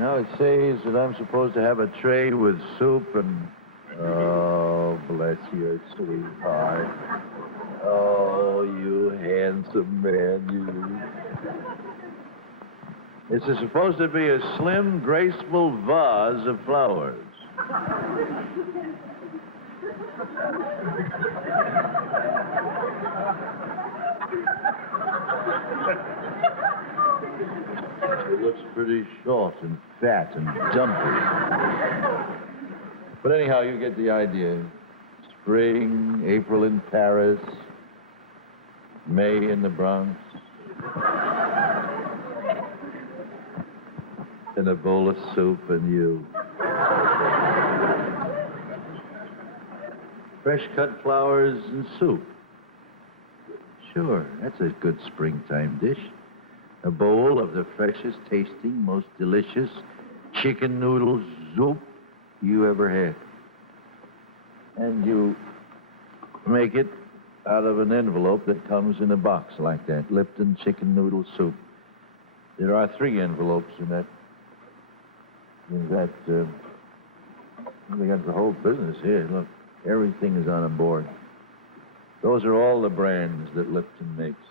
Now it says that I'm supposed to have a tray with soup and... Oh, bless your sweetheart. Oh, you handsome man, you. This is supposed to be a slim, graceful vase of flowers. It looks pretty short and fat and dumpy. But anyhow, you get the idea. Spring, April in Paris, May in the Bronx. And a bowl of soup and you. Fresh cut flowers and soup. Sure, that's a good springtime dish. A bowl of the freshest tasting, most delicious chicken noodle soup you ever had. And you make it out of an envelope that comes in a box like that, Lipton chicken noodle soup. There are 3 envelopes in that. We got the whole business here. Look, everything is on a board. Those are all the brands that Lipton makes.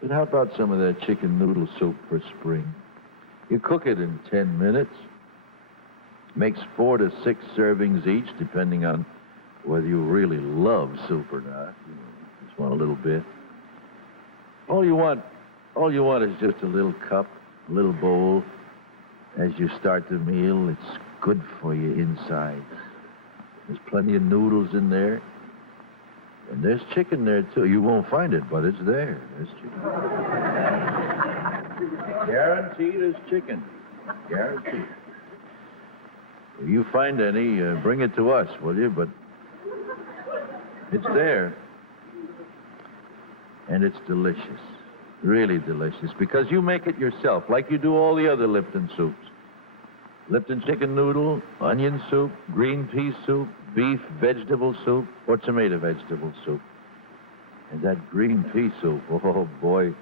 But how about some of that chicken noodle soup for spring? You cook it in 10 minutes. Makes 4 to 6 servings each, depending on whether you really love soup or not. You know, just want a little bit. All you want is just a little cup, a little bowl. As you start the meal, it's good for you inside. There's plenty of noodles in there. And there's chicken there, too. You won't find it, but it's there. There's chicken. Guaranteed there's chicken. Guaranteed. If you find any, bring it to us, will you? But it's there. And it's delicious. Really delicious. Because you make it yourself, like you do all the other Lipton soups. Lipton chicken noodle, onion soup, green pea soup, beef vegetable soup, or tomato vegetable soup. And that green pea soup, oh, boy.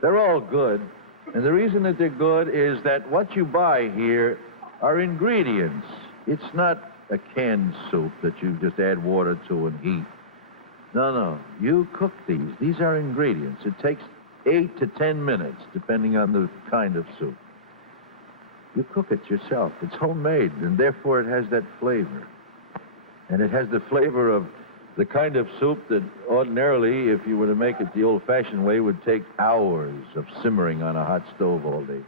They're all good. And the reason that they're good is that what you buy here are ingredients. It's not a canned soup that you just add water to and heat. No. You cook these. These are ingredients. It takes 8 to 10 minutes, depending on the kind of soup. You cook it yourself. It's homemade, and therefore it has that flavor. And it has the flavor of the kind of soup that ordinarily, if you were to make it the old-fashioned way, would take hours of simmering on a hot stove all day.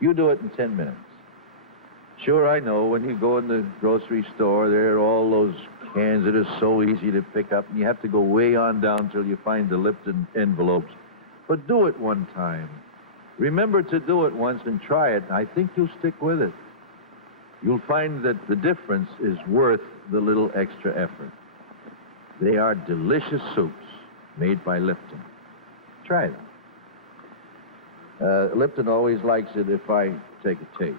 You do it in 10 minutes. Sure, I know, when you go in the grocery store, there are all those cans that are so easy to pick up, and you have to go way on down till you find the Lipton envelopes. But do it one time. Remember to do it once and try it. I think you'll stick with it. You'll find that the difference is worth the little extra effort. They are delicious soups made by Lipton. Try them. Lipton always likes it if I take a taste.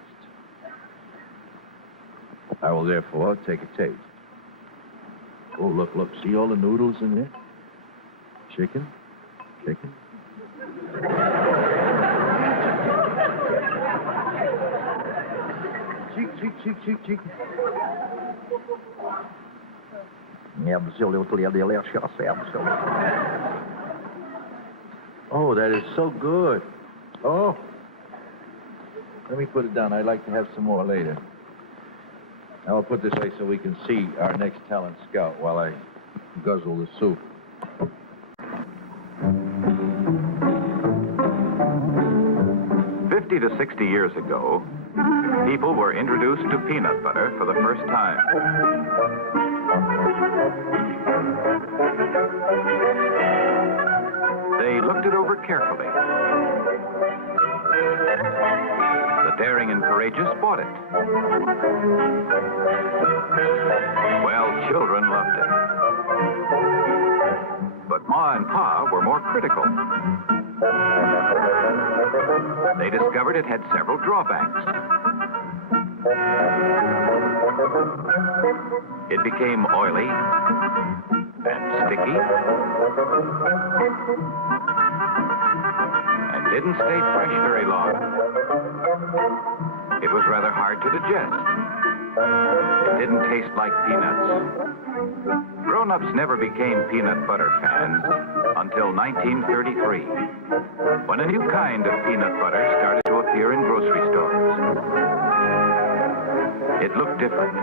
I will therefore take a taste. Oh, look. See all the noodles in there? Chicken. Cheek. Oh, that is so good. Oh. Let me put it down. I'd like to have some more later. I'll put this away so we can see our next talent scout while I guzzle the soup. To 60 years ago, people were introduced to peanut butter for the first time. They looked it over carefully. The daring and courageous bought it. Well, children loved it. But Ma and Pa were more critical. They discovered it had several drawbacks. It became oily and sticky and didn't stay fresh very long. It was rather hard to digest. It didn't taste like peanuts. Grown-ups never became peanut butter fans until 1933, when a new kind of peanut butter started to appear in grocery stores. It looked different.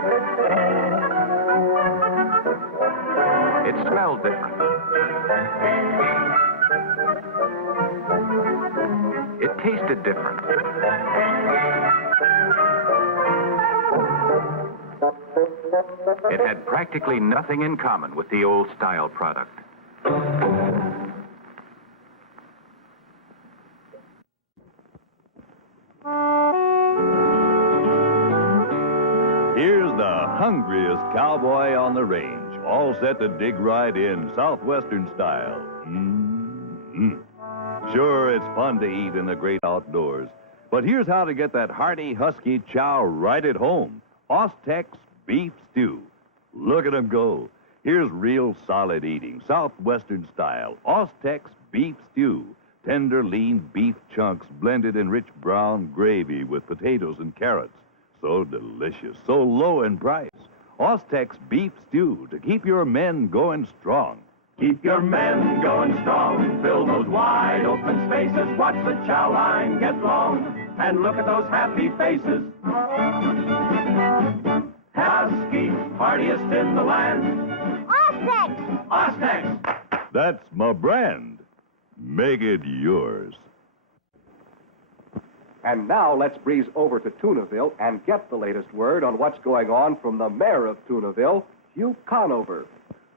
It smelled different. It tasted different. It had practically nothing in common with the old-style product. Here's the hungriest cowboy on the range, all set to dig right in, Southwestern style. Sure, it's fun to eat in the great outdoors, but here's how to get that hearty, husky chow right at home. Ostex beef stew. Look at 'em go. Here's real solid eating, Southwestern style. Ostex beef stew. Tender, lean beef chunks blended in rich brown gravy with potatoes and carrots. So delicious, so low in price. Ostex beef stew to keep your men going strong. Keep your men going strong. Fill those wide open spaces. Watch the chow line get long. And look at those happy faces. Husky, hardiest in the land. Ostex! Ostex! That's my brand. Make it yours. And now let's breeze over to Tunaville and get the latest word on what's going on from the mayor of Tunaville, Hugh Conover.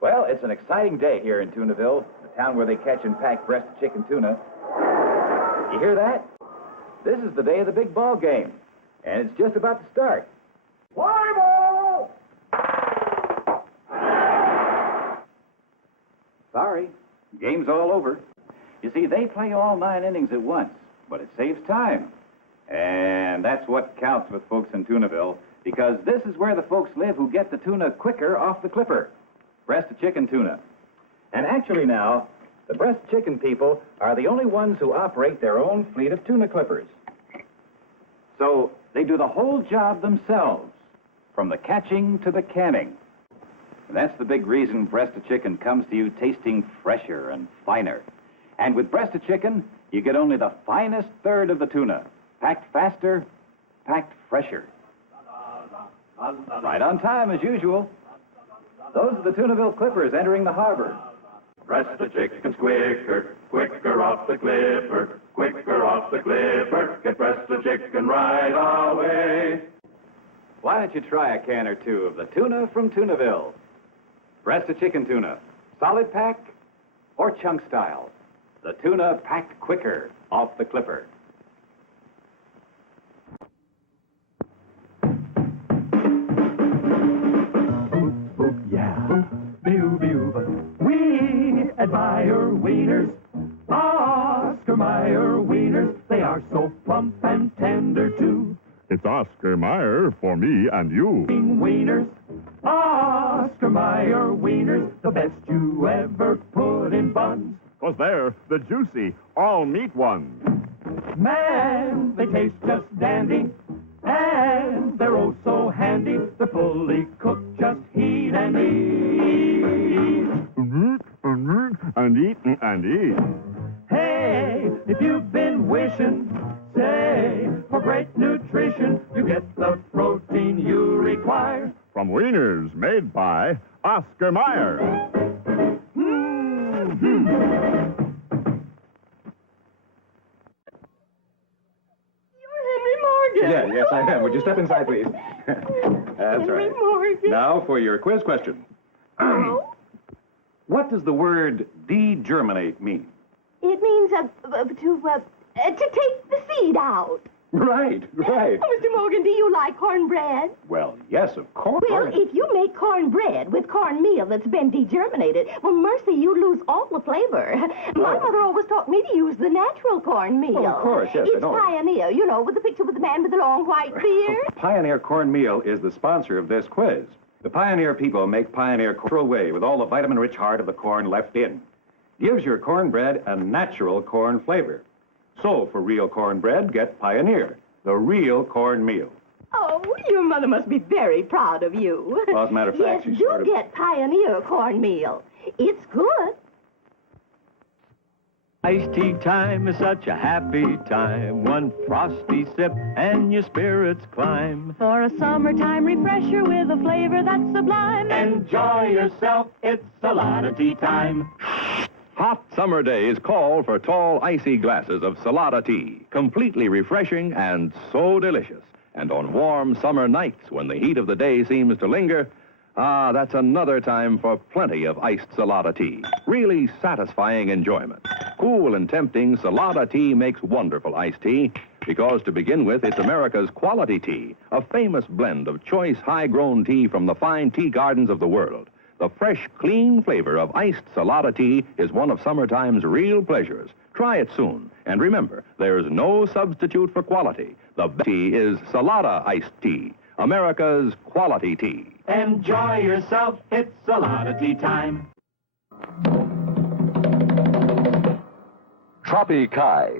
Well, it's an exciting day here in Tunaville, the town where they catch and pack breast of chicken tuna. You hear that? This is the day of the big ball game, and it's just about to start. Fly ball! Sorry, game's all over. You see, they play all 9 innings at once, but it saves time. And that's what counts with folks in Tunaville, because this is where the folks live who get the tuna quicker off the clipper. Breast of chicken tuna. And actually now, the breast chicken people are the only ones who operate their own fleet of tuna clippers. So they do the whole job themselves, from the catching to the canning. And that's the big reason breast of chicken comes to you tasting fresher and finer. And with breast of chicken, you get only the finest third of the tuna. Packed faster, packed fresher. Right on time, as usual. Those are the Tunaville Clippers entering the harbor. Breast the chicken's quicker, quicker off the clipper, quicker off the clipper. Get breast the chicken right away. Why don't you try a can or two of the tuna from Tunaville? Breast of chicken tuna, solid pack or chunk style. The tuna packed quicker off the clipper. We admire wieners, Oscar Mayer wieners. They are so plump and tender, too. It's Oscar Mayer for me and you. Wieners, Oscar Mayer wieners, the best you ever put in buns. 'Cause they're the juicy, all-meat ones. Man, they taste just dandy, and they're oh so handy. They're fully cooked, just heat and eat. And eat and eat. Hey, if you've been wishing, say, for great nutrition, you get the protein you require. From wieners made by Oscar Mayer. Yes, I am. Would you step inside, please? That's right. Morgan. Now for your quiz question. Oh, What does the word degerminate mean? it means to take the seed out. Right. Oh, Mr. Morgan, do you like cornbread? Well, yes, of course. Well, if you make cornbread with cornmeal that's been degerminated, well, mercy, you lose all the flavor. My mother always taught me to use the natural cornmeal. Oh, of course, yes, I It's know. Pioneer, you know, with the picture with the man with the long white beard. Pioneer Cornmeal is the sponsor of this quiz. The Pioneer people make Pioneer natural way with all the vitamin-rich heart of the corn left in. Gives your cornbread a natural corn flavor. So for real cornbread, get Pioneer, the real cornmeal. Oh, your mother must be very proud of you. Well, as a matter of fact, yes, she sort of... get Pioneer cornmeal. It's good. Iced tea time is such a happy time. One frosty sip and your spirits climb. For a summertime refresher with a flavor that's sublime. Enjoy yourself, it's a lot of tea time. Hot summer days call for tall, icy glasses of Salada tea, completely refreshing and so delicious. And on warm summer nights when the heat of the day seems to linger, that's another time for plenty of iced Salada tea. Really satisfying enjoyment. Cool and tempting, Salada tea makes wonderful iced tea because, to begin with, it's America's quality tea, a famous blend of choice, high-grown tea from the fine tea gardens of the world. The fresh, clean flavor of iced Salada tea is one of summertime's real pleasures. Try it soon. And remember, there's no substitute for quality. The best tea is Salada iced tea, America's quality tea. Enjoy yourself, it's a lot of tea time. Tropi-Kai,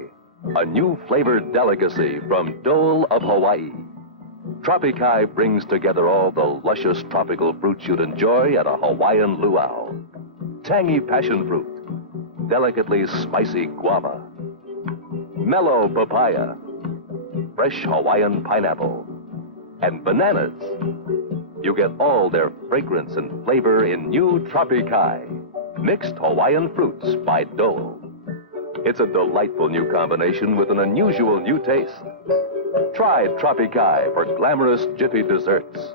a new flavored delicacy from Dole of Hawaii. Tropi-Kai brings together all the luscious tropical fruits you'd enjoy at a Hawaiian luau. Tangy passion fruit, delicately spicy guava, mellow papaya, fresh Hawaiian pineapple, and bananas. You get all their fragrance and flavor in new Tropi-Kai, mixed Hawaiian fruits by Dole. It's a delightful new combination with an unusual new taste. Try Tropi-Kai for glamorous jiffy desserts,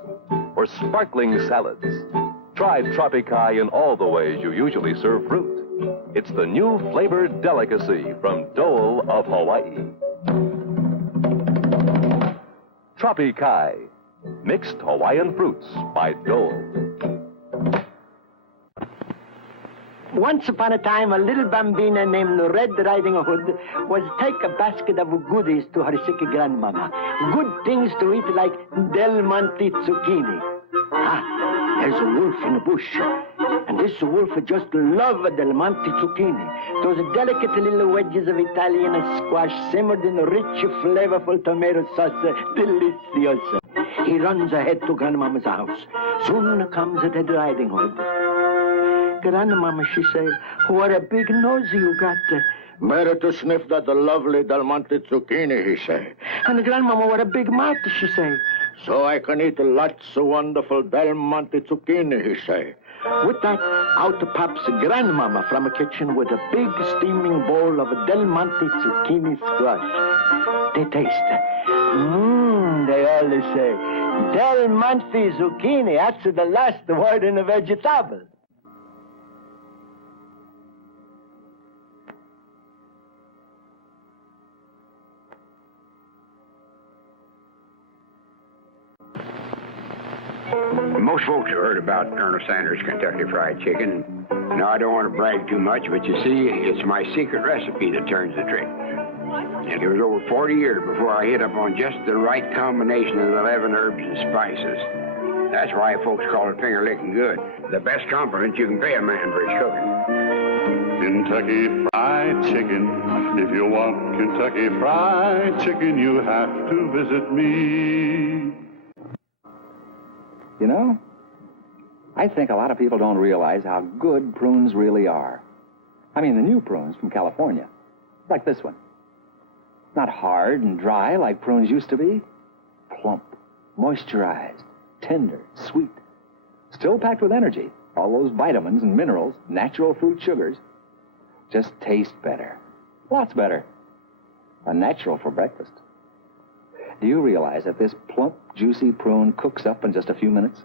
for sparkling salads. Try Tropi-Kai in all the ways you usually serve fruit. It's the new flavored delicacy from Dole of Hawaii. Tropi-Kai, mixed Hawaiian fruits by Dole. Once upon a time, a little bambina named Red Riding Hood was take a basket of goodies to her sick grandmama. Good things to eat like Del Monte zucchini. There's a wolf in the bush. And this wolf just loved Del Monte zucchini. Those delicate little wedges of Italian squash simmered in rich, flavorful tomato sauce. Delicioso. He runs ahead to grandmama's house. Soon comes Red Riding Hood. Grandmama, she say, what a big nose you got. Better to sniff that lovely Del Monte zucchini, he say. And Grandmama, what a big mouth, she say. So I can eat lots of wonderful Del Monte zucchini, he say. With that, out pops Grandmama from a kitchen with a big steaming bowl of Del Monte zucchini squash. They taste. They all say, Del Monte zucchini, that's the last word in a vegetable. Most folks have heard about Colonel Sanders' Kentucky Fried Chicken. Now, I don't want to brag too much, but you see, it's my secret recipe that turns the trick. And it was over 40 years before I hit up on just the right combination of 11 herbs and spices. That's why folks call it finger-licking good. The best compliment you can pay a man for his cooking. Kentucky Fried Chicken. If you want Kentucky Fried Chicken, you have to visit me. You know, I think a lot of people don't realize how good prunes really are. I mean, the new prunes from California, like this one. Not hard and dry like prunes used to be. Plump, moisturized, tender, sweet. Still packed with energy. All those vitamins and minerals, natural fruit sugars. Just taste better. Lots better. A natural for breakfast. Do you realize that this plump, juicy prune cooks up in just a few minutes?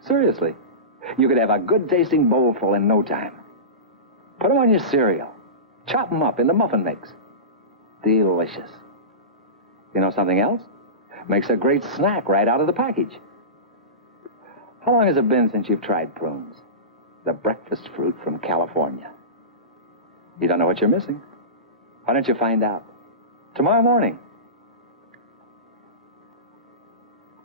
Seriously. You could have a good-tasting bowlful in no time. Put them on your cereal. Chop them up into muffin mix. Delicious. You know something else? Makes a great snack right out of the package. How long has it been since you've tried prunes? The breakfast fruit from California. You don't know what you're missing. Why don't you find out? Tomorrow morning.